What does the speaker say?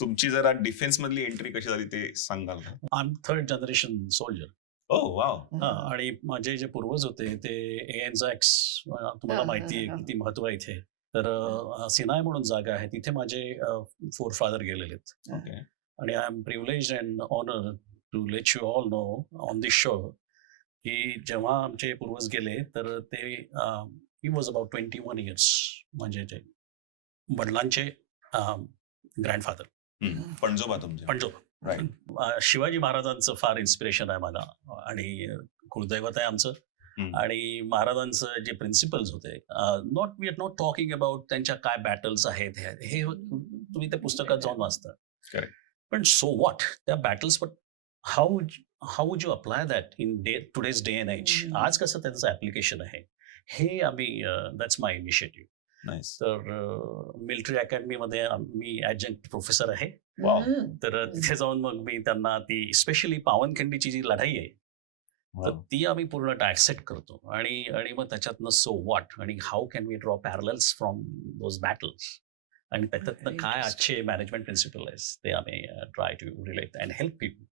तुमची जरा डिफेन्स मधली एंट्री कशी झाली ते सांगाल का? I am third generation soldier. Oh wow! आणि माझे जे पूर्वज होते ते ANZACS, तुम्हाला हां, माहिती आहे हां, हां. किती महत्व आहे इथे. तर सिनाय म्हणून जागा आहे, तिथे माझे फोरफादर गेलेले आहेत. ओके. आणि I am privileged and honour to let you all know on this show की जेव्हा आमचे पूर्वज गेले तर ते ही वॉज अबाउट 21 इयर्स, म्हणजे ते वडिलांचे ग्रँडफादर, पणजोबा तुमचे. पणजोबा. राईट. शिवाजी महाराजांचं फार इन्स्पिरेशन आहे मला आणि कुलदैवत आहे आमचं. आणि महाराजांचं जे प्रिन्सिपल्स होते, we are not talking about त्यांच्या काय बॅटल्स आहेत, हे तुम्ही त्या पुस्तकात जाऊन वाचता. Correct. पण सो व्हॉट त्या battles, but how would you apply that in today's day and age. आज कसं त्याचं ऍप्लिकेशन आहे हे आम्ही, दॅट्स माय इनिशिएटिव्ह. नाईस. तर मिलिटरी अकॅडमीमध्ये मी ॲडजंक्ट प्रोफेसर आहे. वाव. तर तिथे जाऊन मग मी त्यांना ती स्पेशली पावनखिंडीची जी लढाई आहे तर ती आम्ही पूर्ण डायसेक्ट करतो आणि मग त्याच्यातनं सो व्हॉट आणि how can we draw parallels from those battles आणि त्याच्यातनं काय आजचे मॅनेजमेंट प्रिन्सिपल आहे ते आम्ही try to relate and help people.